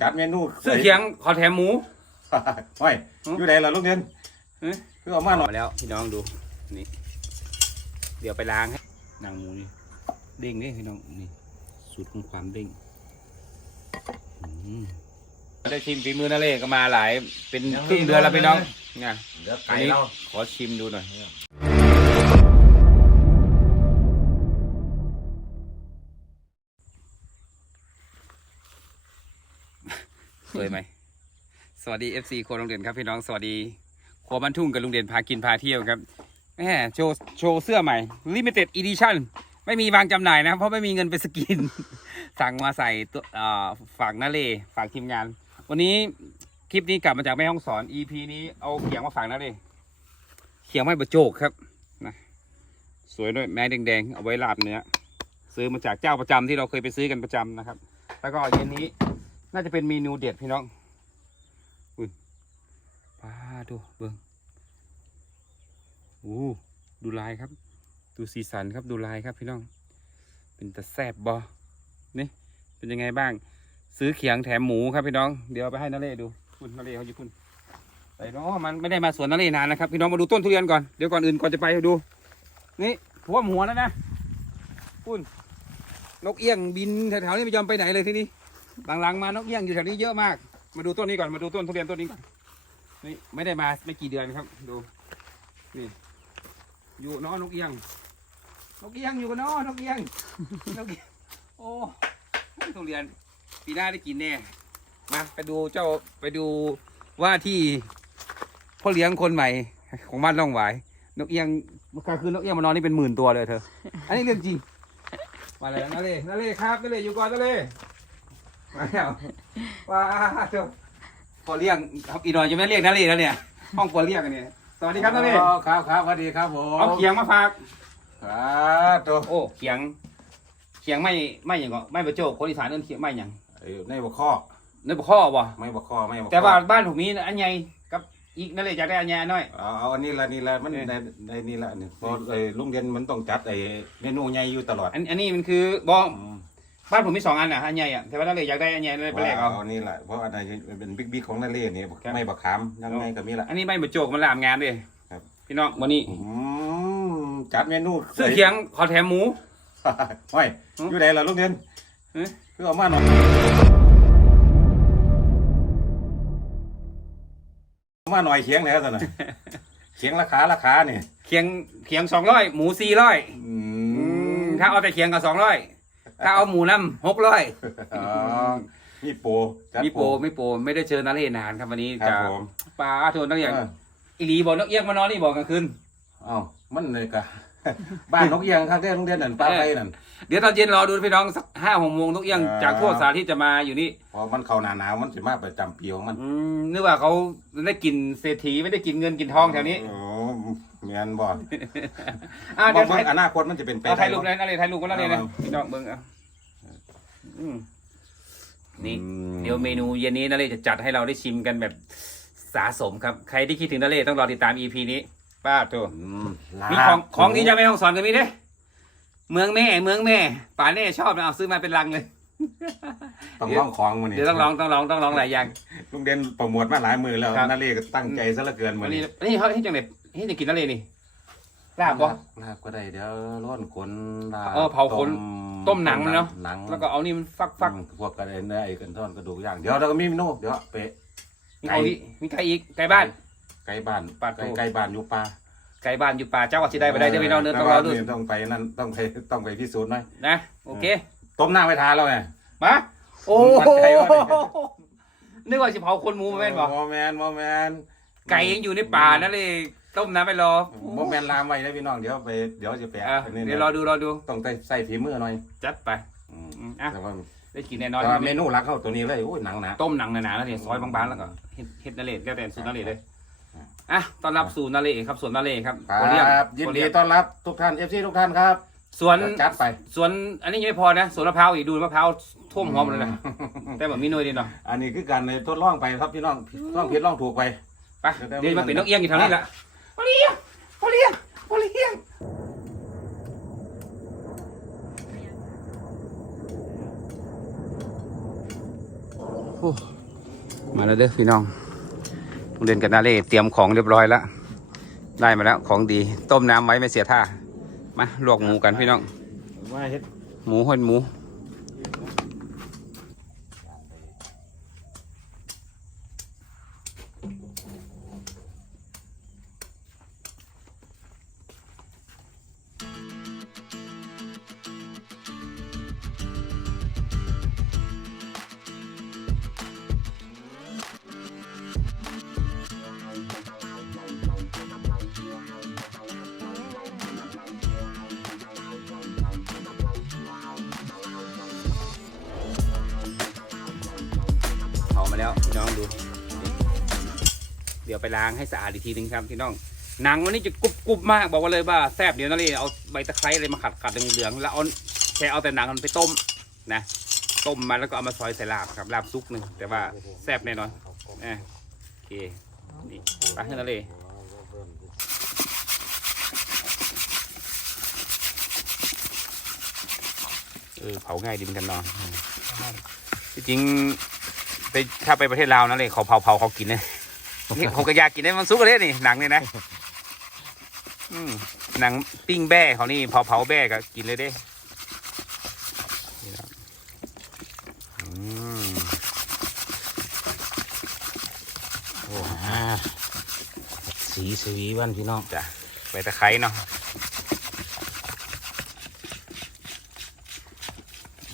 จัดเมนูซื้อเคียงขอแถมหมูห้อยหืออยู่ไหนล่ะลูกเรียนเอ๊ะคือเอามาหน่อยมาแล้วพี่น้องดูนี่เดี๋ยวไปล้างให้นางหมูนี่เด้งนี่พี่น้องนี่สูตรของความเด้งอืมได้ชิมฝีมือนาเล่ก็มาหลาย เป็นครึ่งเดือนแล้วพี่น้องเนี่ยเดี๋ยวอัไก่นนี้เราขอชิมดูหน่อย วยไหม สวัสดี FC โครัวโรงเรียนครับพี่น้องสวัสดีครัวบ้านทุ่งกับลุงเด่นพากินพาเที่ยวครับแหมโชว์โชว์เสื้อใหม่ Limited Edition ไม่มีวางจำหน่ายนะ เพราะไม่มีเงินไปสกิน สั่งมาใส่ตัวฝากนาเลฝากทีมงาน วันนี้คลิปนี้กลับมาจากแม่ห้องสอน EP นี้เอาเขียงมาฝากนาเลเขียงไม้บะโจกครับนะสวยด้วยแม้แดงๆ เอาไว้ลาบเนื้อซื้อมาจากเจ้าประจำที่เราเคยไปซื้อกันประจำนะครับ แล้วก็เย็นนี้ น่าจะเป็นเมนูเด็ดพี่น้องป้าดูเบิ้งอู้ดูลายครับ ดูสีสันครับดูลายครับพี่น้อง เป็นตะแซบบอนี่เป็นยังไงบ้าง ซื้อเขียงแถมหมูครับพี่น้อง เดี๋ยวไปให้นาเล่ดูคุณนาเล่เขาอยู่คุณไปเนาะมันไม่ได้มาสวนนาเล่นานนะครับพี่น้องมาดูต้นทุเรียนก่อนเดี๋ยวก่อนอื่นก่อนจะไปดู นี่ท่วมหัวแล้วนะคุณนกเอี้ยงบินแถวๆนี้ไม่ยอมไปไหนเลยทีนี้ หลังๆมานกเอี้ยงอยู่แถวนี้เยอะมาก มาดูต้นนี้ก่อน มาดูต้นทุเรียนต้นนี้ก่อนนี่ไม่ได้มาไม่กี่เดือนครับ ดู นี่ อยู่เน้อนกเอี้ยง นกเอี้ยงอยู่กันเน้อนกเอี้ยง นกเอียง โอ้ทุเรียน ปีหน้าได้กินแน่ มาไปดูเจ้าไปดูว่าที่พ่อเลี้ยงคนใหม่ของบ้านร่องหวาย นกเอี้ยงเมื่อคืนนกเอี้ยงมานอนนี่เป็นหมื่นตัวเลยเธอ อันนี้เรื่องจริง มาเลยนาเล่นาเล่ครับนาเล่อยู่ก่อนนาเล่ มาแล้วว้าเจ้าพอเรียกครับอีนอยจะไม่เรียกนาเรแล้วเนี่ย ห้องพอเรียกกันเนี่ยสวัสดีครับนาเรอ๋อครับครับสวัสดีครับผมเอาเขียงมาฝากครับตัวโอ้เขียง เขียงไม่ไม่อย่างก็ไม่ประโจกคนอีสานเอิ้นเขียงไม่อย่างไอ้ในบกข้อในบ่ข้อบ่ไม่บกข้อไม่บกข้อแต่ว่าบ้านผมมีอันใหญ่กับอีกนาเรอยากได้อันใหญ่น้อยเอาเอาอันนี้ละนี่ละมันเออในในนี่ละนี่เพราะไอ้ลุงเรียนมันต้องจัดไอ้เมนูใหญ่อยู่ตลอด อันอันนี้มันคือบ่อืม บ้านผมมีสองอันอะอันใหญ่อะแต่ว่านาเรอยากได้อันใหญ่เลยไปแลกเอาเอานี่แหละเพราะอันนี้เป็นบิ๊กบิ๊กของนาเล่นี่ครับ ไม่บักขามยังไงก็มีละ อันนี้ไม่ประโจกมันลามงานด้วยครับ พี่น้องวันนี้อืมจัดเมนูซื้อเขียงขอแถมหมู ห้อยหืออยู่ไหนล่ะลุงเรียนเอ๊ะคือเอามาหน่อยเอามาหน่อยเคียงแล้วสินะเคียงราคาราคาเนี่ยเขียงเขียงสองร้อยหมูสี่ร้อยอืมถ้าเอาแต่เขียงก็สองร้อย ถ้าเอาหมูน้ำหกร้อยอ๋อมีโปรจัดมีโปรไม่โปรไม่ได้เจอนาเรนานครับวันนี้ครัจะบผมปลาโทนนักอย่างเอออีหลีบอกนกเอี้ยงมานอนนี่บอกกลางคืน เอ้ามันเลยกะ บ้านนกเอียงข้างแท้ลุงเรียนนั่นป้าเออไปนั่น เดี๋ยวตอนเย็นรอดูพี่น้องสักห้าหกโมงนกเอี้ยงอ่า จากทั่วสารที่จะมาอยู่นี่พอมันเข้าหนาหนาวมันสิมาประจำปีของมันอืมนึกว่าเขาได้กินเศรษฐีไม่ได้กินเงินกินทองแถวนี้โอ้ เมียนบ่อ่าบเดี๋ยวอกถ่ายอนาคตมันจะเป็นไปเอาถ่ายรูปได้เลยนาเรถ่ายรูปก็นาเรเลยเอาพี่น้องเบิ้งเอาอืมนี่อืมเดี๋ยวเมนูเย็นนี้นาเรจะจัดให้เราได้ชิมกันแบบสะสมครับ ใครที่คิดถึงนาเรต้องรอติดตาม EP นี้ ป้าตัวอืมลาบมีของของดีจะไม่ต้องสอนกันมีเด้เมืองแม่เมืองแม่ป่าเน่ชอบนะเอาซื้อมาเป็นลังเลยต้องร้องของมันนี่เดี๋ยวต้องลองต้องลองต้องลองหลายอย่างลุงเด่นโปรโมทมาหลายมือแล้วครับนาเล่ก็ตั้งใจซะเหลือเกินวัวันนนี้นี้นี่เขาให้จังเด็ ดให้จะกินอะไรนี่ลาบบ่ลาบก็ได้เดี๋ยวร้อนขนลาบเออเผาขนต้มหนังมันเนอะหนังแล้วก็เอานี่มันฟักฟักอืมพวกกระเด็นเนื้อไอ้กันท่อนกระดูกย่างเดี๋ยวเราก็มีเมนูเดี๋ยวเป๊ะมีเอาอีกมีไก่อีกไก่บ้านไก่บ้านปลาทูไก่ไก่บ้านอยู่ป่าไก่บ้านอยู่ป่าเจ้าว่าสิได้ไปได้เดี๋ยวพี่น้องเดินต้องรอดูแต่ว่าต้องไปนั่นต้องไปต้องไปพิสูจน์หน่อยนะโอเคต้มน้ำไปทานแล้วไงมาโอ้มั่นใจว่าเนี่ยนึกว่าสิเผาคนหมูมาแม่นบ่โมแมนโมแมนไก่ยังอยู่ในป่านั่นเลย ต้มน้ำไปรอโมแมนลามไว้นะพี่น้องเดี๋ยวไปเดี๋ยวจะไปอะอันนี้เดี๋ยวรอดูรอดูต้องใส่ใส่ฝีมือหน่อยจัดไป อืมอืมอะ แต่ว่าได้กินแน่นอนแต่ว่าเมนูหลักเข้าตัวนี้เลยโอ้ยหนังหนา ต้มหนังหนาๆแล้วเนี่ยซอยบางๆแล้วก็เฮ็ดเฮ็ดนาเรศแล้วแต่สูตรนาเรศเลยอะอะต้อนรับสู่นาเรศครับสวนนาเรศครับคโคเรียรับยินโคดีเรียต้อนรับทุกท่านเอฟซีทุกท่านครับสวนจัดไป สวนอันนี้ยังไม่พอนะสวนมะพร้าวอีกดูมะพร้าวท่วมหัวหมดเลยนะแต่แบบมีหน่วยเดียวเนาะอันนี้คือการในทดลองไปครับพี่น้องลองผิดลองถูกไปไปเดี๋ยวมาเป็นนกเอี้ยงอยู่แถวนี้แหละ โคเรียโคเรียโคเรียโคอ้มาแล้วเด้อพี่น้องโรงเรียนกันนาเล่เตรียมของเรียบร้อยแล้ว ได้มาแล้วของดี ต้มน้ำไว้ไม่เสียท่า มาลวกหมูกันพี่น้องว่าเฮ็ดหมูห้อยหมู มาแล้วพี่น้องดู เดี๋ยวไปล้างให้สะอาดอีกทีนึงครับพี่น้องหนังวันนี้จะกรุบกรุบมากบอกว่าเลยว่าแซ่บเดี๋ยวนั่นเลยเอาใบตะไคร้อะไรมาขัดขัดเหลืองๆแล้วเอาแค่เอาแต่หนังมันไปต้มนะต้มมาแล้วก็เอามาซอยใส่ลาบครับลาบซุกหนึ่งแต่ว่าแซ่บแน่นอนอะโอเคนี่ไปให้นั่นเลยเออเผาง่ายดีเหมือนกันเนาะจริง ไปถ้าไปประเทศลาวนั่นเลยเขาเผาเผาเขากินนะนี่ผมก็อยากกินนะมันซุกกันเลยนี่หนังเนี่ยนะอืมหนังปิ้งแบ้เขานี่เผาเผาแบ้ก็กินเลยเด้นี่ครับอืมโอ้อ่าสีสวีวันพี่น้องจ้ะใบตะไคร้เนาะ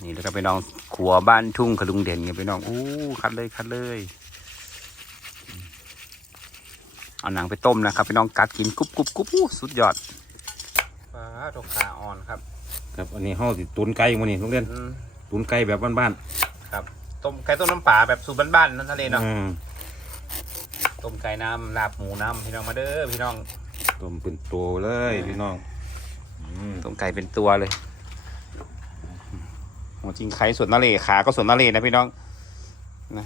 นี่แล้วก็ไปน้อง ขัวบ้านทุ่งขลุงเด่นกันไปน้องอู้คัดเลยคัดเลยเอาหนังไปต้มนะครับไปน้องกัดกินกรุบกรุบกรุบอู้สุดยอดปลาตกขาอ่อนครับ ครับอันนี้เฮาสิตุนไก่มื้อนี้โรงเรียนอืมตุนไก่แบบบ้านครับต้มไก่ต้มน้ำปลาแบบสูตรบ้านๆนั่นทะเลๆเนาะอืมต้มไก่น้ำลาบหมูน้ำพี่น้องมาเด้อพี่น้องต้มเป็นตัวเลยพี่น้องอืมต้มไก่เป็นตัวเลยหัว จริงไข่ส่วนนาเลขา ก็ส่วนนาเลนะพี่น้องนะ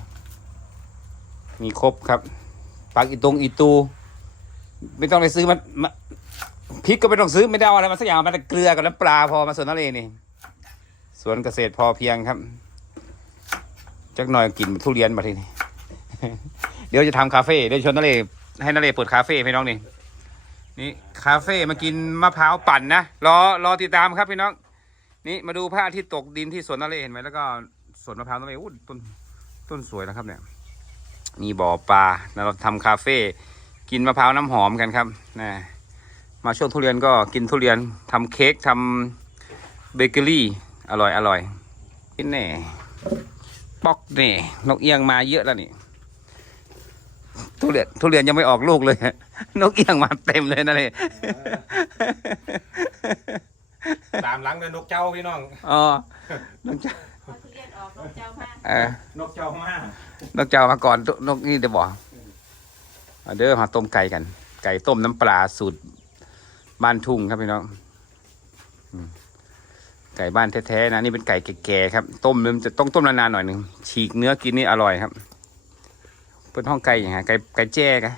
มีครบครับปักอีตรงอีตู ไม่ต้องไปซื้อมันมาพริกก็ไม่ต้องซื้อไม่ได้อะไรมาสักอย่างมันแต่เกลือกับน้ำปลาพอมาส่วนนาเลนี่สวนเกษตรพอเพียงครับจักหน่อยกินทุเรียนมาทีนี้เดี๋ยวจะทำคาเฟ่เดี๋ยวชวนนาเลให้นาเลเปิดคาเฟ่พี่น้องนี่นี่คาเฟ่มากินมะพร้าวปั่นนะรอรอติดตามครับพี่น้อง นี่มาดูพระอาทิตย์ตกดินที่สวนนาเรเห็นไหมแล้วก็สวนมะพร้าวนาเรอู้ต้นต้นสวยนะครับเนี่ย มีบ่อปลาเราทำคาเฟ่กินมะพร้าวน้ำหอมกันครับนะมาช่วงทุเรียนก็กินทุเรียนทำเค้กทำเบเกอรี่อร่อยอร่อยกินแน่ป๊อกแน่นกเอียงมาเยอะแล้วนี่ทุเรียนทุเรียนยังไม่ออกลูกเลย นกเอียงมาเต็มเลยนะเลย หลังด้วยนกเจ้าพี่น้องอ๋อน้องเจ้าพอทุเรียนออกนกเจ้ามาเออนกเจ้ามาน้องเจ้ามาก่อนนกนี่จะบอกเอาเด้อมาต้มไก่กัน ไก่ต้มน้ำปลาสูตรบ้านทุ่งครับพี่น้องอืมไก่บ้านแท้ๆนะนี่เป็นไก่แก่ๆครับ ต้มมันจะต้องต้มนานๆหน่อยหนึ่งฉีกเนื้อกินนี่อร่อยครับ เป็นห้องไก่อย่างไงไก่ไก่แจ้กะ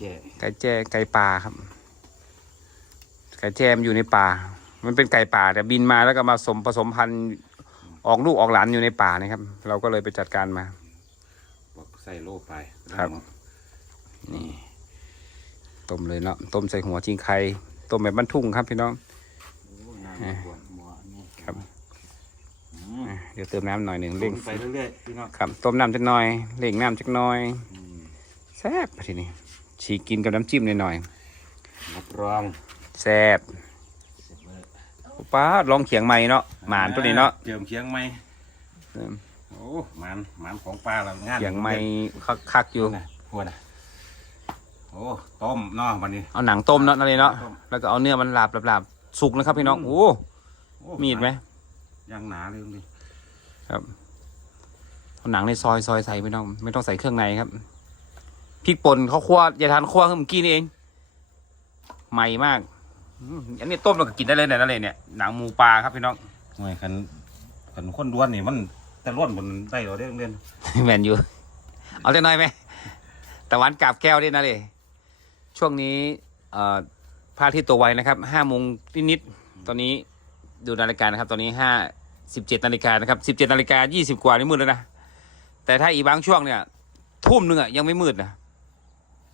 แย่ไก่แจ้ไก่ป่าครับ ไก่แจ้มนอยู่ในป่า มันเป็นไก่ป่าแต่บินมาแล้วก็มาสมผสมพันธุ์ออกลูกออกหลานอยู่ในป่านะครับ เราก็เลยไปจัดการมา บอกใส่โลไปครับ นี่ ต้มเลยเนาะต้มใส่หัวจิงไข่ต้มแบบบ้านทุ่งครับพี่น้องโอ้น้ำปวดหัวนี่ครับอืมอะเดี๋ยวเติมน้ำหน่อยหนึ่งเล่เร่งงไปเรื่อยๆพี่น้องครับต้มน้ำจักหน่อยเร่งน้ำจักหน่อยอืมแซ่บไปทีนี้ฉีกกินกับน้ำจิ้มหน่อยรับรองๆแซ่บ ป้าดลองเขียงใหม่เนาะหมานตัวนี้เนาะเจิมเคียงไหมเออโอ้หมันหมันของปลาเรางานเขียงใหม่คักๆอยู่นะพวดนะโอ้ต้มเนาะวันนี้เอาหนังต้มเนาะนั่นเลยเนาะต้มแล้วก็เอาเนื้อมันลาบลาบๆสุกนะครับพี่น้องโอ้โอ้มีดไหมยังหนาเลยนี่ครับเอาหนังในซอยซอยใส่พี่น้อง ไม่ต้องใส่เครื่องในครับพริกป่นเขาคั่วอย่าทานคั่วเมื่อกี้นี่เองใหม่มาก อืมอันนี้ต้มแล้วก็กินได้เลยเนี่ยนั่นเลยเนี่ยหนังหมูปลาครับพี่น้องหน่วยคันคันคนด้วนนี่มันแต่ล้วนบนได้เหรอเด้เรียนแมนอยู่ เอาเล็กน้อยไหมตะวันกาบแก้วด้วยนะเลยช่วงนี้เอ่อพระอาทิตย์ตกไวนะครับห้าโมงนิดๆตอนนี้ดูนาฬิกานะครับ ตอนนี้ห้าสิบเจ็ดนาฬิกานะครับสิบเจ็ดนาฬิกายี่สิบกว่านี่มืดแล้วนะแต่ถ้าอีกบางช่วงเนี่ยทุ่มหนึ่งอะยังไม่มืดนะ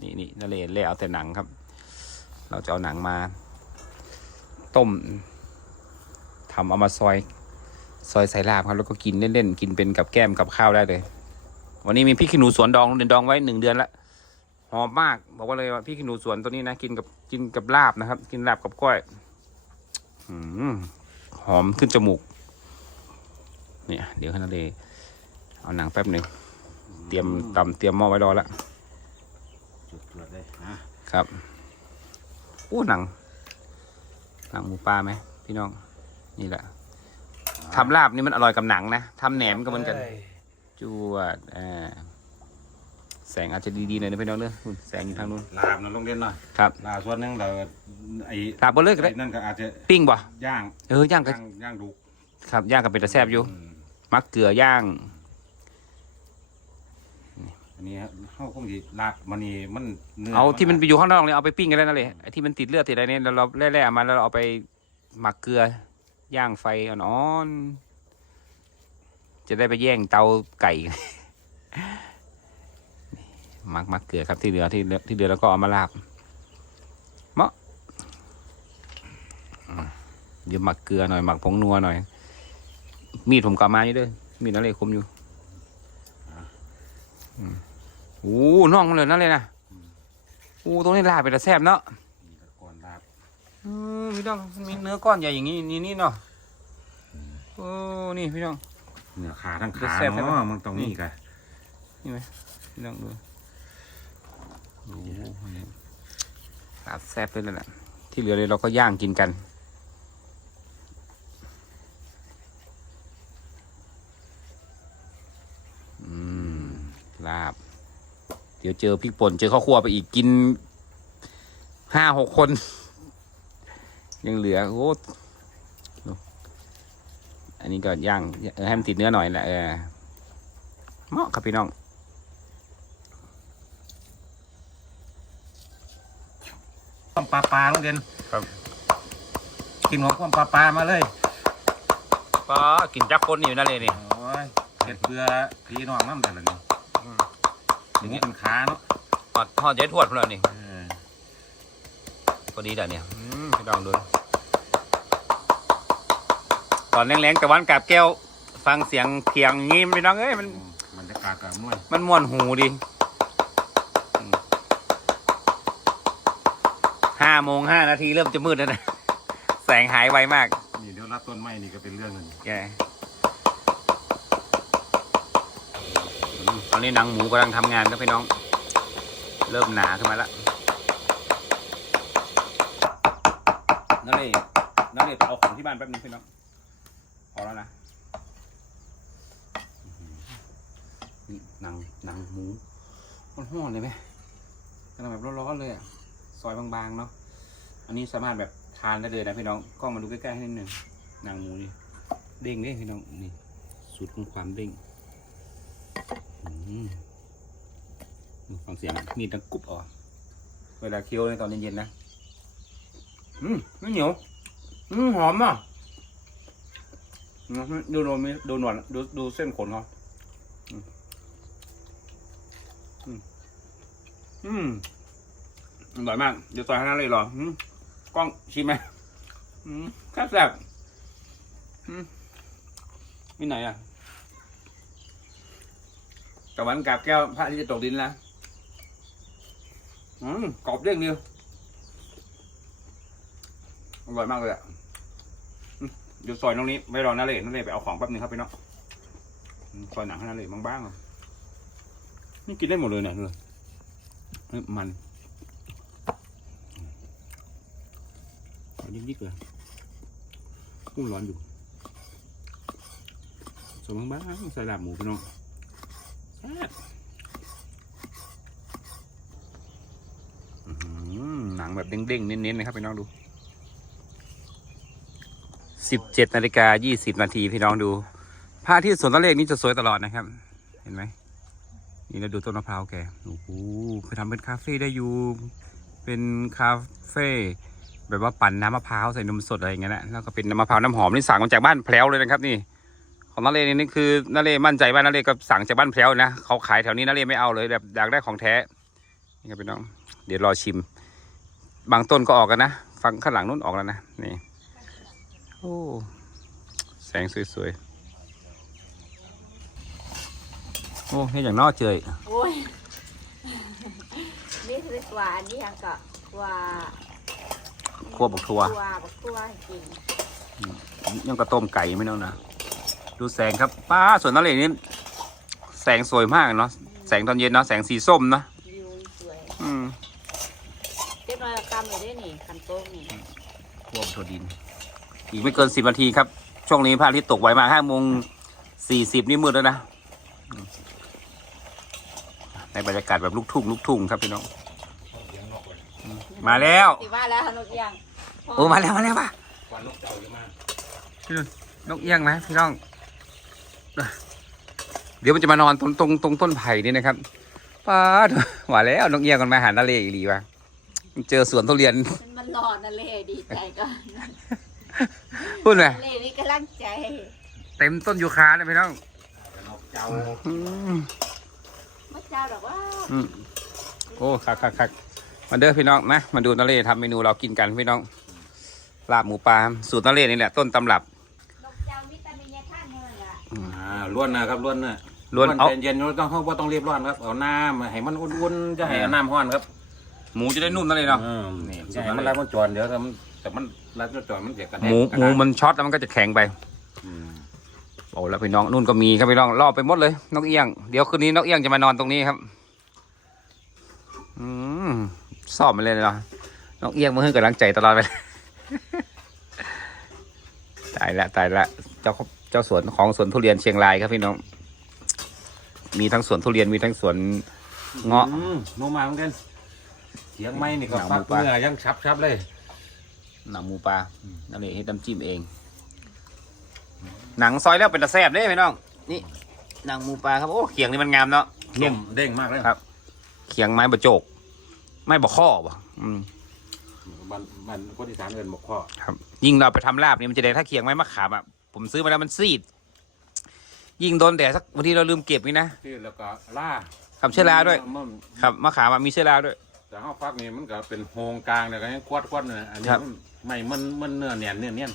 นี่นี่นาเลเล่เอาแต่หนังครับ เราจะเอาหนังมา ต้มทำเอามาซอย ซอยใส่ลาบครับแล้วก็กินเล่นๆกินเป็นกับแก้มกับข้าวได้เลย วันนี้มีพี่ขี้หนูสวนดองเดือนดองไว้หนึ่งเดือนละหอมมากบอกว่าเลยว่าพี่ขี้หนูสวนตัวนี้นะกินกับกินกับลาบนะครับ กินลาบกับก้อยอืมหอมขึ้นจมูก เนี่ย เดี๋ยวขนาดเลยเอาหนังแป๊บหนึ่งเตรียมตำเตรียมหม้อไว้รอแล้วจุดตรวจเลยอะครับอู้หนังห นังหมูปลาไหมพี่น้อง นี่แหละทำลาบนี่มันอร่อยกับหนังนะทำแหนมก็เหมือนกัน จวดอ่าแสงอาจจะดีๆหน่อยนะพี่น้องเนอะนู่นแสงอยู่ทางนู้นลาบนะโรงเรียนหน่อยครับลาบส่วนหนึงเราไอ้ลาบบ่เลิกเลยไอ้นั่นก็อาจจะปิ้งบ่ย่างเออย่างกับย่างย่างดุครับย่างกับเป็ดตะแซบอยู่มมักเกลือย่าง อันนี้เขาคงสิลาบมันนี่มันนื้เอาที่มันไปอยู่ข้างนอกเลยเอาไปปิ้งกันได้นั่นเลยไอ้ที่มันติดเลือดติดอะไรเนี่ยเราเราแร่ๆมาแล้วเราเอาไปหมักเกลือย่างไฟอ่อนๆจะได้ไปแย่งเตาไก่หมักหมักเกลือครับที่เหลือที่เหลือที่เหลือแล้วก็เอามาลาบเมาะอืมเดี๋ยวหมักเกลือหน่อยหมักผงนัวหน่อย มีดผมกลับมานี่เด้อมีดนั่นเลยคมอยู่ อืม โอ้น่องมันเลยนั่นเลยนะโอ้ตรงนี้ลาบไปแต่แซ่บเนาะนี่ก็ก่อนลาบอืมพี่น้องมีเนื้อก้อนใหญ่อย่างนี้นี่นี่เนาะโอ้นี่พี่น้องเนื้อขาทั้งขาแซ่บใช่ไหมเนาะมันต้องนี่กันนี่ไหมพี่น้องดูโอ้โหลาบแซ่บเลยแหละที่เหลือเลยเราก็ย่างกินกัน อืมลาบ เดี๋ยวเจอพริกป่นเจอข้าวคั่วไปอีกกินห้าหกคน ยังเหลือโอ้ดูอันนี้ก็ย่างเออให้มันติดเนื้อหน่อยแหละเออเหมาะครับพี่น้องความปลาปลาโรงเรียนครับ กินของความปลาปลามาเลยก็กินจักคนอยู่นั่นเลยนี่โอ้ยเก็ดเกลือพี่น้องน้ำแต่ละนี่อืม อย่างนี้เป็นขาเนาะทอดทอดใจทวดพวกเรานี่เออพอดีแต่เนี่ยอืมพี่น้องดูตอนแรงๆแต่วันกับแก้ว ฟังเสียงเคียงงี้พี่น้องเอ้ยมันบรรยากาศกับนุ่ยมันม่วนหูดิอืมห้าโมงห้านาทีเริ่มจะมืดแล้วนะ แสงหายไวมาก นี่เดี๋ยวรับต้นไม้นี่ก็เป็นเรื่องหนึงแก อนนี้หนังหมูกำลังทำงานครับพี่น้อง เริ่มหนาขึ้นมาแล้วนั่นเลยนั่นเลยไปเอาของที่บ้านแป๊บนึงพี่น้อง พอแล้วนะนี่หนังหนังหมูมันห่อนเลยไหมกำลังแบบร้อนๆเลยอะ ซอยบางๆเนาะ อันนี้สามารถแบบทานได้เลยนะพี่น้อง กล้องมาดูใกล้ๆให้นิดนึงหนังหมูนี่ เด้งเด้พี่น้องนี่สูตรของความเด้ง ฟังเสียงมีดังกรุบออกเวลาเคี้ยวในตอนเย็นๆนะอืมไม่เหนียว อืมหอมอะดูดูมีดูหนวดดูดูเส้นขนเขาอืมอืมอร่อยมาก เดี๋ยวซอยให้นั่นเลยหรออืมกล้องชิมไหมอืมแซ่บแซ่บอืมมีไหนอะ ตะวันกับแก้วพระที่จะตกดินแล้วอืมกรอบเด้งเดียวอร่อยมากเลยอะเดี๋ยวซอยตรงนี้ไม่รอนาเล่นาเล่ไปเอาของแป๊บนึงครับพี่น้องซอยหนังให้นาเล่บ้างๆนี่กินได้หมดเลยเนี่ยเลยมันเอายิกๆเลยกุ้งร้อนอยู่ซอยบ้างๆใส่ลาบหมูพี่น้อง หนังแบบเด้งๆ เน้นๆเลยครับพี่น้องดู สิบเจ็ดนาฬิกายี่สิบนาทีพี่น้องดูพระอาที่สวนตะเลกนี่จะสวยตลอดนะครับ เห็นไหม นี่เราดูต้นมะพร้าวแก โอ้โหไปทำเป็นคาเฟ่ได้อยู่ เป็นคาเฟ่แบบว่าปั่นน้ำมะพร้าวใส่นมสดอะไรอย่างเงี้ยนะ แล้วก็เป็นน้ำมะพร้าวน้ำหอมนี่สั่งมาจากบ้านแพลวเลยนะครับนี่ ของนาเรนี่คือนาเรมั่นใจว่านาเรก็สั่งจากบ้านแพรวนะเขาขายแถวนี้นาเรไม่เอาเลยแบบอยากได้ของแท้นี่ครับพี่น้อง เดี๋ยวรอชิม บางต้นก็ออกกันนะฟังข้างหลังนู้นออกแล้วนะนี่โอ้แสงสวยๆโอ้ให้อย่างนอกเจยโอ้ยนี่คือกว่าอันนี้ยังก็กว่าคั่วบักทัวกว่าบักตัวจริงยังกระต้มไก่ไม่เนาะนะ ดูแสงครับป้าสวนนาเรนี่แสงสวยมากเนาะแสงตอนเย็นเนาะแสงสีส้มเนาะวิวสวยอืมเรียบร้อยกำเลยได้นี่คันโต้งนี่ท่วมทั่วดิน อีกไม่เกินสิบนาทีครับ ช่วงนี้พระอาทิตย์ตกไวมากห้าโมงสี่สิบนี่มืดแล้วนะอืมในบรรยากาศแบบลูกทุ่งลูกทุ่งครับพี่น้องอืมมาแล้ว สิว่าแล้วนกเอียง โอ้มาแล้วมาแล้วป่ะควันนกเจ้าเยอะมาก นกเอี้ยงไหมพี่น้อง เดี๋ยวมันจะมานอนตรงตรงตรงต้นไผ่นี่นะครับป้าดว่าแล้วนกเอี้ยงมันมาหานาเลอีหลีว่ะเจอสวนทุเรียน มันรอนั่นเลยดีใจก่อนพูดเลยเลยนี่กำลังใจ เต็มต้นยูคาเลยพี่น้องนกเจ้าอืมมื่อเจ้าบอกว่าอืมโอ้คักคักคักมาเด้อพี่น้องนะมาดูนาเล่ทำเมนูเรากินกันพี่น้องลาบหมูปลาสูตรนาเล่นี่แหละต้นตำรับ นกเจ้าวิตามินยาท่านเลยอะ อ่า ล้วนนะครับล้วนนะล้วนเอาเย็นๆต้องเขาว่าต้องรีบร้อนครับเอาน้ำให้มันอุ่นๆจะให้เอาน้ำร้อนครับ หมูจะได้นุ่มนาเล่เนาะอืมนี่จะให้มันรัดมันจวนเดี๋ยวแต่มันแต่มันรัดมันจวนมันเสียกระแทกหมูกระหมูด้างมันช็อตแล้วมันก็จะแข็งไปอืมโอ้แล้วพี่น้องนุ่นก็มีครับพี่น้องรอบไปหมดเลยนกเอี้ยงเดี๋ยวคืนนี้นกเอี้ยงจะมานอนตรงนี้ครับ อืมซ่อมมาเลยเนาะนกเอี้ยงมาให้กำลังใจตลอดไปตายละตายละเจ้า เจ้าสวนของสวนทุเรียนเชียงรายครับพี่น้อง มีทั้งสวนทุเรียนมีทั้งสวนเงาะ อืมโนมาเหมือนกันเสียงไม้นี่ก็หนังหมูฟักปลาเนื้อยังชับๆเลย หนังหมูปลานั่นเองให้น้ำจิ้มเอง หนังซอยแล้วเป็นตะแซบเด้พี่น้อง นี่หนังหมูปลาครับ โอ้เขียงนี่มันงามเนาะเขียนุ่งมเด้งมากเลยครับ เขียงไม้บะโจก ไม้บะข้อบ่อืม มันมันคนที่สานเอินบอกข้อ ครับยิ่งเราไปทำลาบนี่มันจะได้ถ้าเขียงไม้มะขามอะ ผมซื้อมาแล้วมันซีด ยิ่งโดนแดดสักบางทีเราลืมเก็บนี่นะที่แล้วก็ล่าครับเชื้อราด้วยมันครับมะขามอะมีเชื้อราด้วย แต่ห้าฟักนี่มันก็เป็นโฮงกลางเนี่ยก็ยังควัดควัดๆเนี่ยอันนี้ครับ มันไม่มันมันเนื้อเนียนเนื้อเนียน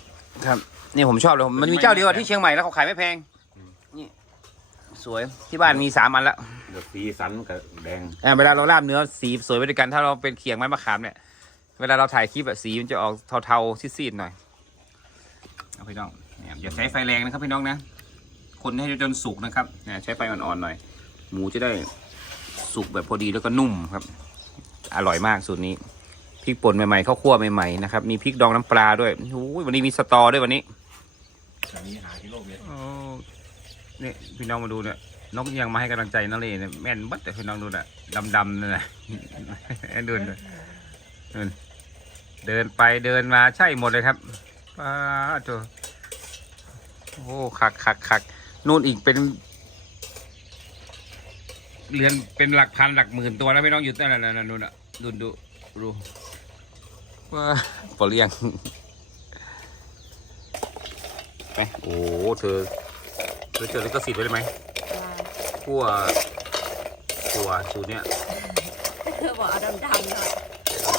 ครับนี่ผมชอบเลยผมมันมีเจ้าเดียวอะที่เชียงใหม่แล้วเขาขายไม่แพงอืม นี่สวยที่บ้านมีสามอันแล้วเดี๋ยวสีสันกับแดงอ่าเวลาเราลาบเนื้อสีสวยไปด้วยกันถ้าเราเป็นเขียงไม้มะขามเนี่ย เวลาเราถ่ายคลิปแบบสีมันจะออกเทาๆซีดๆหน่อยเอาพี่น้อง เนี่ยอย่าใช้ไฟแรงนะครับพี่น้องนะ คนให้จนสุกนะครับเนี่ยใช้ไฟอ่อนๆหน่อย หมูจะได้สุกแบบพอดีแล้วก็นุ่มครับ อร่อยมากสูตรนี้พริกป่นใหม่ๆข้าวคั่วใหม่ๆนะครับมีพริกดองน้ำปลาด้วยโอ้ยวันนี้มีสตอด้วยวันนี้อันนี้หาที่โลกเนี่ยโอ้เนี่ยพี่น้องมาดูเนี่ยนกยังมาให้กำลังใจนั่นเลยเนี่ยแม่นบัดแต่พี่น้องดูน่ะดำๆนั่นน่ะดูน่ะนู่นเดินไปเดินมาใช่หมดเลยครับป้าตัว โอ้คักคักคักนู่นอีกเป็นเรือนเป็นหลักพันหลักหมื่นตัวแล้วพี่น้องอยู่นั่นน่ะนั่นน่ะนู่นน่ะดูดูดูว้าปอเลี้ยงไปโอ้เธอเธอเจอลิขสิทธิ์ไว้ได้ไหมคั่วคั่วสูตรเนี้ยเธอบอกเอาดำๆหน่อย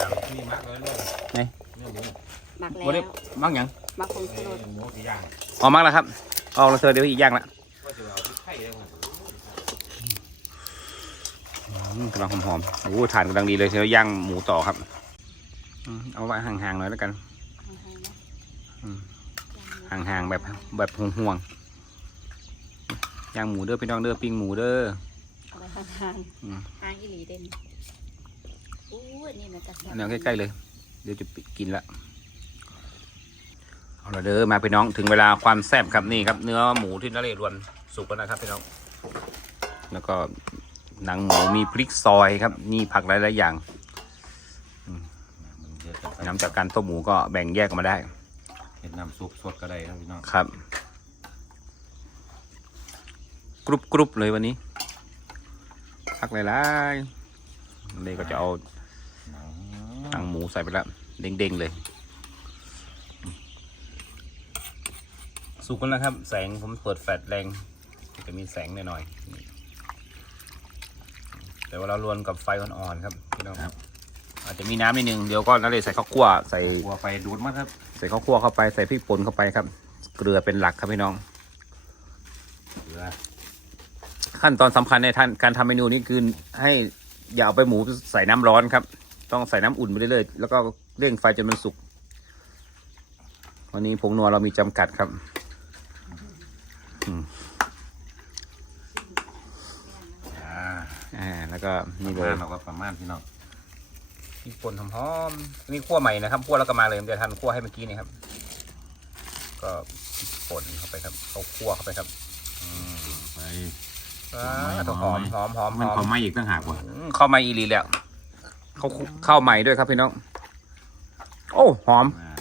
ดังนี่มากเลยเนื้อไหนเนื้อหมูหมักแล้บ่ได้วมักหยังหมักผงชูรสหมูที่ย่าง ออกมักแล้วครับ ออกแล้วเธอเดี๋ยวอีกอย่างละก็จะเอาที่ไข่เลยครับอืมกำลังหอมๆโอ้ทานกำลังดีเลยเธอย่างหมูต่อครับอืมเอาไว้ห่างๆหน่อยแล้วกันอืมห่างๆแบบแบบห่วงๆย่างหมูเด้อพี่น้องเด้อปิ้งหมูเด้อเอาไปห่างอืมๆห่างอีหลีเด่นอู้ยนี่มันจะอันนี้เอาใกล้ๆเลย เดี๋ยวจะปิดกินละ เอาละเด้อมาพี่น้องถึงเวลาความแซ่บครับนี่ครับ เนื้อหมูที่นเรศวรสุกแล้วนะครับพี่น้อง แล้วก็หนังหมูมีพริกซอยครับมีผักหลายๆอย่างมันเยอะจัดน้ำจากการต้มหมูก็แบ่งแยกออกมาได้เห็ดน้ำซุปสดก็ได้ครับพี่น้องครับ กรุบกรุบเลยวันนี้พักหลายๆนี่ก็จะเอาหนังหนังหมูใส่ไปแล้วเด้งๆเลย สุกแล้วนะครับ แสงผมเปิดแฟลชแรง จะมีแสงหน่อยๆนี่แต่ว่าเราลวนกับไฟอ่อนๆครับพี่น้องอาจจะมีน้ำนิดนึงเดี๋ยวก็นั่นเลยใส่ข้าวคั่วใส่กลัวไปดูดมั้งครับ ใส่ข้าวคั่วเข้าไปใส่พริกป่นเข้าไปครับ เกลือเป็นหลักครับพี่น้องเกลือขั้นตอนสำคัญในทานการทำเมนูนี้คือให้อย่าเอาไปหมูใส่น้ำร้อนครับ ต้องใส่น้ำอุ่นไปเรื่อยๆแล้วก็เร่งไฟจนมันสุกวันนี้ผงนัวเรามีจำกัดครับ อืมอ่าอ่าแล้วก็นี่นี่เลเลยยเราก็ประมาณพี่น้องพริกป่นหอมๆนี่คั่วใหม่นะครับคั่วแล้วก็มาเลยมันจะทันคั่วให้เมื่อกี้นี่ครับ ก็พริกป่นเข้าไปครับเขาคั่วเข้าไปครับไปอ่าต้องหอมหอมหอมหมันอมเขาไม่อีกตั้งหากว่ะอืมเข้ามาอีหลีแล้วเขาเข้าใหม่ด้วยครับพี่น้อง โอ้หอมอ่า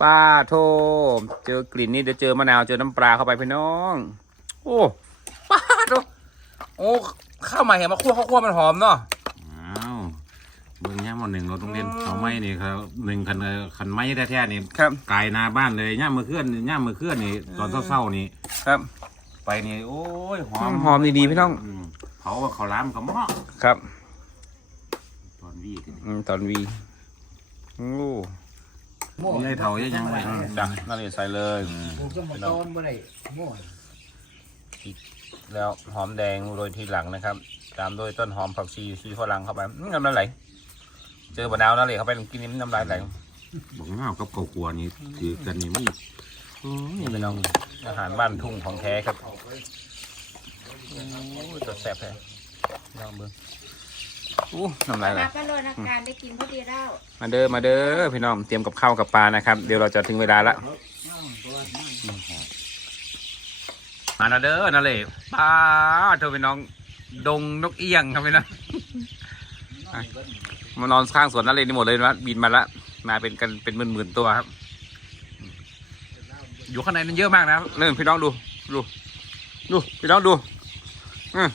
ป้าโทเจอกลิ่นนี่เดี๋ยวเจอมะนาวเจอน้ำปลาเข้าไปพี่น้อง โอ้ป้าโทโอ้ข้าวใหม่เห็นมาคั่วข้าวคั่วมันหอมเนาะอ้าวเบื้องย่ามวันหนึ่งเราต้องเรียนอืมเขาไม่นี่เขาหนึ่งคันเอ่อคันไม้แท้ๆนี่ครับกายหนาบ้านเลยย่ามมือเคลื่อนย่ามมือเคลื่อนนี่ตอนเศร้าๆนี่ครับ ไปนี่โอ้ยหอมหอมดีๆพี่น้องมเขาว่าเขาล้ามเขาหม้อครับ ตอนวี่กันอืมตอนวีโอ้ นี่ไอ้เถายังไงจ้ะนั่นเลยใส่เลยผมก็มาต้อนบ่ได้โม่ยแล้วหอมแดงโรยทีหลังนะครับ ตามด้วยต้นหอมผักชีชีฝรั่งเข้าไปอื้อน้ำลายไหลเจอมะนาวนั่นเลยเข้าไปกินน้ำลายไหลบอกง่าวกับเกากลัวนี่คือกันนี่ไม่โอ้ยนี่เป็นน้องอาหารบ้านทุ่งของแท้ครับโอ้ยตัวแซ่บแท้ลองเบิ้ง อู้น้ำลายไหลมาก็เลยนะการได้กินพอดีแล้ว มาเด้อมาเด้อพี่น้องเตรียมกับข้าวกับปลานะครับ เดี๋ยวเราจะถึงเวลาละมานะเด้อนะเลยปลาเธอพี่น้อง ดงนกเอี้ยงครับพี่น้องอะมานอนข้างสวนนั่นเลยนี่หมดเลยนะบินมาละมาเป็นกันเป็นหมื่นๆตัวครับ อยู่ข้างในนั้นเยอะมากนะครับเริ่มพี่น้องดูดูดูพี่น้องดูอืม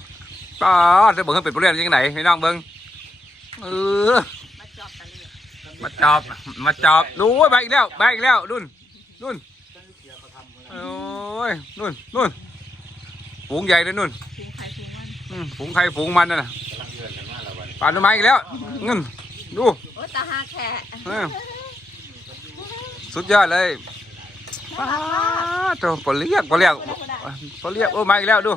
ปลาจะเบิ่งให้เป็นผู้เล่นยังไงพี่น้องเบิ่ง เออ มาจอบกันเลยมาจอบ มาจอบดูโอ้ยไปอีกแล้วไปอีกแล้วนุ่นนุ่นโอ้ยนุ่นนุ่นฝูงใหญ่เลยนุ่นถุงไข่ถุงมันอืมฝูงใครฝูงมันน่ะนะปลาต้นไม้อีกแล้วเงินดูโอ้ตาหาแขกเออสุดยอดเลยปลาตัวปลาเรียกปลาเรียกปลาเรียกโอ้มาอีกแล้วดู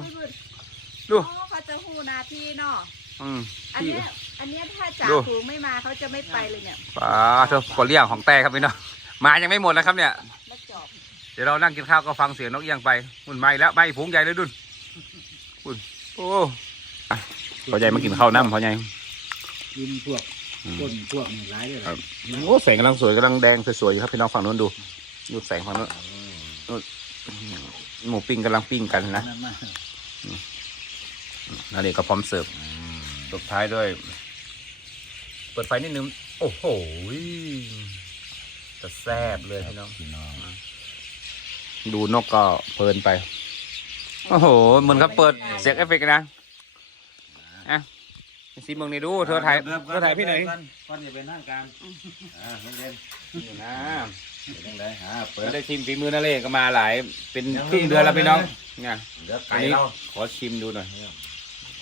ดูโอ้เขาจะหูนาทีเนาะอืมอันที่เนี้ยอั นเนี้ยถ้าจ่าดู ฝูงไม่มาเขาจะไม่ไปเลยเนี่ยปลาตัวปลาเรียกของแต่ครับพี่น้องมายังไม่หมดนะครับเนี่ยมาจอบเดี๋ยวเรานั่งกินข้าวก็ฟังเสียงนกเอี้ยงไปมุ่นมาอีกแล้วไม่ฝูงใหญ่เลยดุนอุ่นโอ้อะพอใหญ่มากินข้าวน้ำพอใหญ่ กินพวกคนพวกนี่หลายเลยครับโอ้แสงกำลังสวยกำลังแดงสวยๆอยู่ครับพี่น้องฝั่งนู้นดูดูแสงฝั่งนู้นนู่นหมูปิ้งกำลังปิ้งกันนะนั่นมานั่นเองก็พร้อมเสิร์ฟตบท้ายด้วย เปิดไฟนิดนึง โอ้โหจะแซ่บเลยพี่น้อง พี่น้อง ดูนกก็เพลินไป โอ้โหเหมือนกับเปิดเสียงเอฟเฟกต์นะอะซีเมืองนี่ดู เธอถ่ายเธอถ่ายพี่ไหนอยก่อนจะเป็นทางการอ่าเล่นนี่นะๆเป็นยังไงฮะเปิเปิดดได้ชิมฝีมือนั่นเลยก็มาหลาย เป็นครึ่งเดือนแล้วพี่น้องเนี่ยเดี๋ยวอัไก่นนี้เราขอชิมดูหน่อยข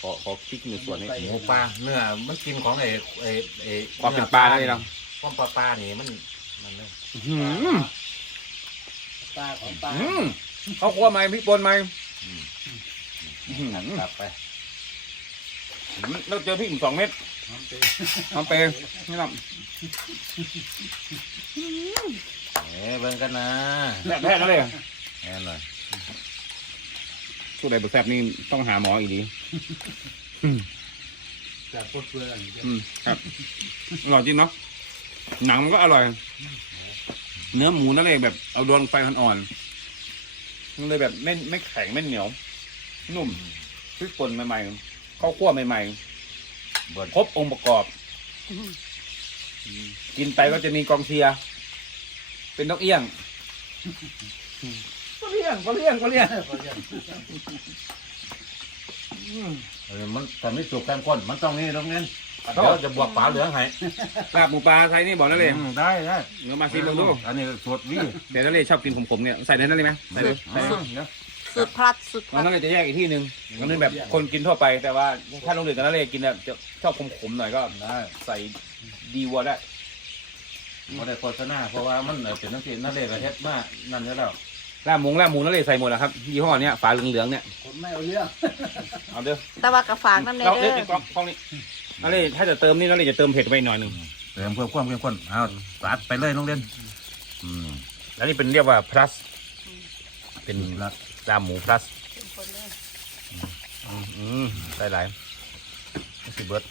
อขอพริกหนึ่งส่วนนี้หมูปลาเนื้อมันกินของไอ้ไอ้ไอ้ความเป็นปลานะพี่น้องความปลาปลานี่มันมันเลยอื้อหือปลาของปลาอืมข้าวคั่วไหมพริกป่นไหมอื้อหือกลับไปเราเจอพริกอีกสองเม็ดทำเปย์นี่น้องเอ้ยเบิ่งกันนะแบบแพ้แล้วเลยแน่นเลย สู้ใดบุแซบนี่ต้องหาหมออีกดีแต่พวกเปลือกนี่อืมครับอร่อยจริงเนาะหนังมันก็อร่อย เนื้อหมูนั่นเลยแบบเอาโดนไฟอ่อนๆมันเลยแบบไม่ไม่แข็งไม่เหนียว นุ่มพริกป่นใหม่ๆข้าวคั่วใหม่เบิดๆครบองค์ประกอบ กินไปก็จะมีกองเชียร์เป็นนกเอี้ยงก็เลี้ยงก็เลี้ยงก็เลี้ยงเออมันตอนนี้สุกแก้มข้นมันต้องนี่ตรงนี้เดี๋ยวจะบวกฝาเหลืองให้ลาบหมูปลาไทยนี่บอกนั่นเลยอืมได้ได้เนื้อมาซิมลองดูอันนี้สดวี่เดี๋ยวนั่นเลยชอบกินขมๆเนี่ยใส่ในนั้นเลยไหมใส่เลยใส่เลยเดี๋ยวสุดพลัดสุดพมัลันดนั่นเลยจะแยกอีกที่หนึ่งมันเป็นแบบคนกินทั่วไปแต่ว่าถ้าโรงเรียนกับนั่นเลยกินแบบจะชอบขมๆหน่อยก็ได้ใส่ดีวัวได้ไม่ได้โฆษณาเพราะว่ามันเป็นนักเรียนนักเรียนกระเทศมากนั่นอยู่แล้ว ลาบหมูลาบหมูนั่นเลยใส่หมดแล้วครับยี่ห้อเนี้ยฝาเหลืองๆเนี่ยคนไม่เอาเรื่องเอาเด้อแต่ว่ากระฝากน้ำในเราเด้เอ้ยอกล้องกล้องนี้นั่นเลยถ้าจะเติมนี่นั่นเลยจะเติมเผ็ดไปหน่อยหนึ่งเติมเพิ่มความเข้มข้นเอาสาดไปเลยโรงเรียนอืมแล้วนี่เป็นเรียกว่า plus เป็นลาบหมู plus อืมได้หลายนี่สิเบิร์ด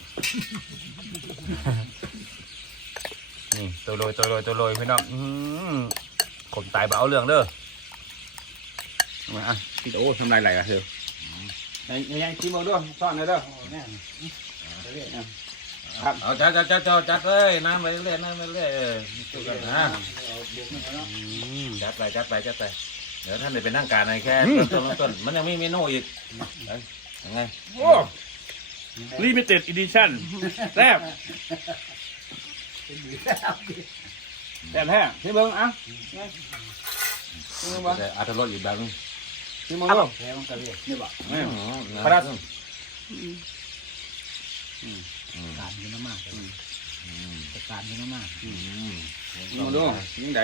นี่ตัวโรยตัวโรยตัวโรยพี่น้องอื้อหือคนตายบ่เอาเรื่องเด้อ มาอะพี่โอ้ทำลายไหลอะเธอไอ้ยังชิมเอาด้วยซ่อนเลยเด้อครับเอาจัดจัดจัดจัดจัดเลยน้ำไปเรื่อยน้ำไปเรื่อยเออช่วยกันนะจัดไปจัดไปจัดไปเดี๋ยวท่านได้เป็นนั่งการในแค่ต้นต้นต้นมันยังไม่มีเมนูอีกเอ้ยยังไงโอ้ลิมิเต็ดอีดิชั่นแซ่บแซ่บแท้พี่เบิ้งอะพี่เบิ้งวะแต่อัตรสอีกแบบนึง พี่เบิ้งดูแพ้มันก็เลยนี่บอกนี่พระราชการกินน้ำมากแต่การกินน้ำมากพี่เบิ้งดูยิ่งใหญ่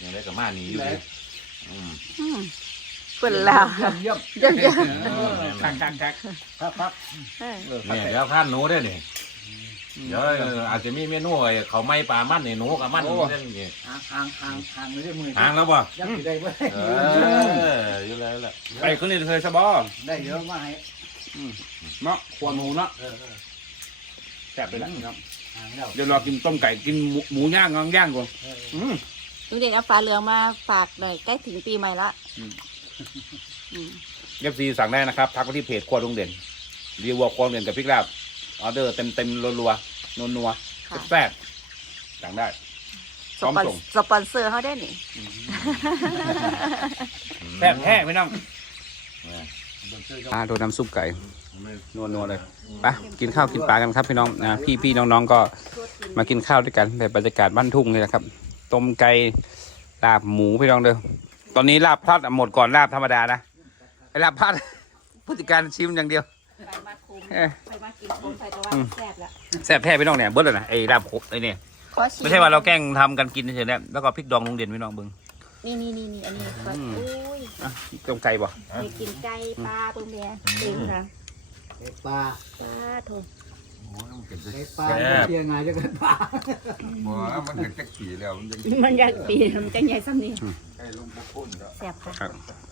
ยังได้กับมาหนีอยู่เลยอืมอืมเปิดแล้วเยี่ยมเดี๋ยวเดี๋ยวคักคักคักครับครับเออเออเนี่ยเดี๋ยวข้านหนูได้เนี่ย เดี๋ยวอาจจะมีเมนูไอ้เขาไม่ปลามันเนี่ยหนูกับมันเรื่องนี้ห่างห่างห่างห่างเลยมือหางแล้วป่ะยังสิได้เว้ยเอออยู่แล้วแหละไปขึ้นนี่เคยสบอได้เยอะมาให้เนาะขวหมูเนาะเออเออแซ่บไปแล้วครับห่างแล้วเดี๋ยวรอกินต้มไก่กินหมูหมูย่างงางย่างก่อนเอออืม ลุงเด่นเอาฝาเหลืองมาฝากหน่อยใกล้ถึงปีใหม่ละอืม อืม เอฟซีสั่งได้นะครับทักไปที่เพจครัวลุงเด่นรีวิวครัวลุงเด่นกับพริกลาบ ออเดอร์เต็มเต็มๆรัวๆนัวค่ะๆแซ่บๆสั่งได้พสร้อมปอนส่ง สปอนเซอร์เขาได้นี่ แซ่บแท้ไม่ต้องบนเสื้ออ่าโดนน้ำซุปไก่นัวๆเลยไปกินข้าวกินปลากันครับพี่น้องอ่าพี่พี่น้องๆก็มากินข้าวด้วยกันในบรรยากาศบ้านทุ่งเลยนะครับ ต้มไก่ลาบหมูพี่น้องเด้อตอนนี้ลาบพลัดหมดก่อนลาบธรรมดานะไอ้ลาบพลัด ผู้จัดการชิมอย่างเดียว ไปมาคุมเอ้ยไปมากินคุมไปแต่ว่าแซ่บละแซ่บแท้พี่น้องเนี่ยเบิร์ดเลยนะไอ้ลาบโคไอ้เนี่ยขอชิไม่ใช่ว่าเราแกล้งทำกันกินเฉยๆเนี่ยแล้วก็พริกดองลุงเด่นพี่น้องเบิ้งนี่นี่นี่นี่อันนี้ก็อืมอุ้ยอะต้มไก่บ่ไปกินไก่ปลาเบิ่งแม่เต็มค่ะไก่ปลาปลาโถไก่ปลาเพียงไงจะกันปลาบ่มันเห็นจักขี่แล้ว มันยังมันอยากปีมันจะใหญ่ซ้ำนี่ใกล้ลงบ่พ้นแล้วแซ่บค่ะครับอืม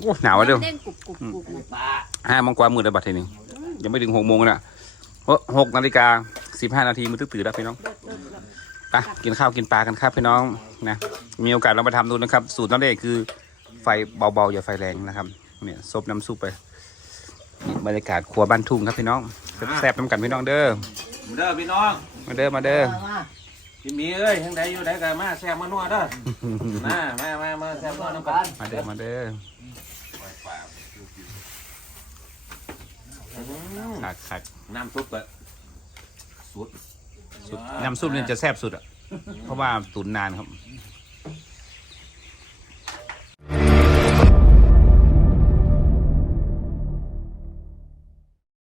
โอ้หนาวอะเด้อเด้งกรุบกรุบกรุบนะปลาห้าโมงกว่ามือแล้วบัดทีนี้ยังไม่ถึงหกโมงเลยนะเพราะหกนาฬิกาสิบห้านาทีมือตึ๊ตื่นแล้วพี่น้องเลิศเลิศเลิศไปกินข้าวกินปลากันครับพี่น้องนะมีโอกาสเรามาทำดูนะครับ สูตรนั่นเองคือ ไฟเบาๆอย่าไฟแรงนะครับเนี่ยซบน้ำซุปไปนี่บรรยากาศครัวบ้านทุ่งครับพี่น้องแซ่บๆน้ำกันพี่น้องเด้อมาเด้อพี่น้องมาเด้อมาเด้อมา พี่หมีเอ้ยทั้งใดอยู่ใดกันมาแซ่บมานัวเด้อมามามามาแซ่บนัวน้ำกันมาเด้อมาเด้อขักขักน้ำซุปอะสุดสุดน้ำซุปเนี่ยจะแซ่บสุดอะเพราะว่าตุ๋นนานครับอ